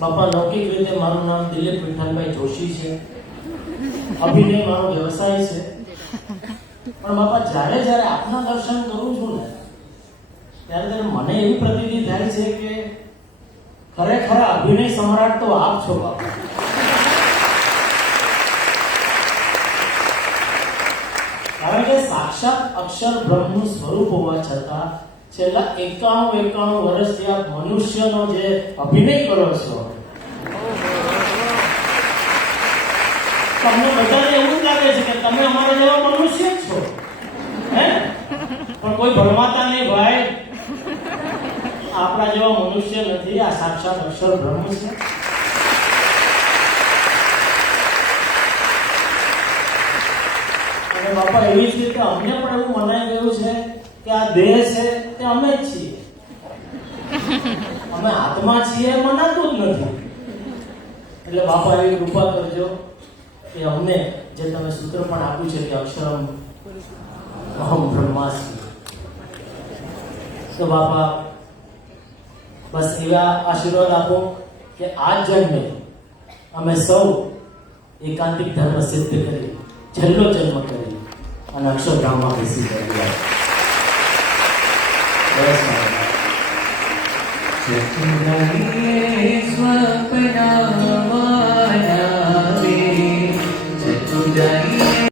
બાપા લૌકિક રીતે મારું નામ દિલીપ વિઠ્ઠલભાઈ જોશી છે, અભિનય મારો વ્યવસાય છે, પણ બાપા જ્યારે જ્યારે આપના દર્શન કરું છું ને ત્યારે મને એવી પ્રતીતિ થાય છે કે ખરેખર અભિનય સમ્રાટ તો આપ છો બાપા. કારણ કે સાક્ષાત અક્ષર બ્રહ્મનું સ્વરૂપ હોવા છતાં છેલ્લા 91 વર્ષથી આપ મનુષ્યનો જે અભિનય કરો છો, તમને બધાને એવું લાગે છે કે તમે અમારા જેવા મનુષ્ય જ છો, હે? પણ કોઈ ભરમાતા નહીં ભાઈ, આપણા જેવા મનુષ્ય નથી, આ સાક્ષાત અક્ષર બ્રહ્મ છે. અને બાપા એવી જ રીતે અમને પણ એવું મનાઈ ગયું છે કે આ દેહ છે તે અમે જ છીએ, અમે આત્મા છીએ મનાતું જ નથી. એટલે બાપા એવી કૃપા કરજો કે અમને જે તમે સૂત્ર પણ આપ્યું છે કે અક્ષરમ અહમ બ્રહ્માસ્મિ, તો બાપા બસ એવા આશીર્વાદ આપો કે આ જન્મે અમે સૌ એકાંતિક ધર્મ સિદ્ધ કરી છેલ્લો જન્મ કરી અને અક્ષરધામમાં બેસી ગયા. સ્વપ્ના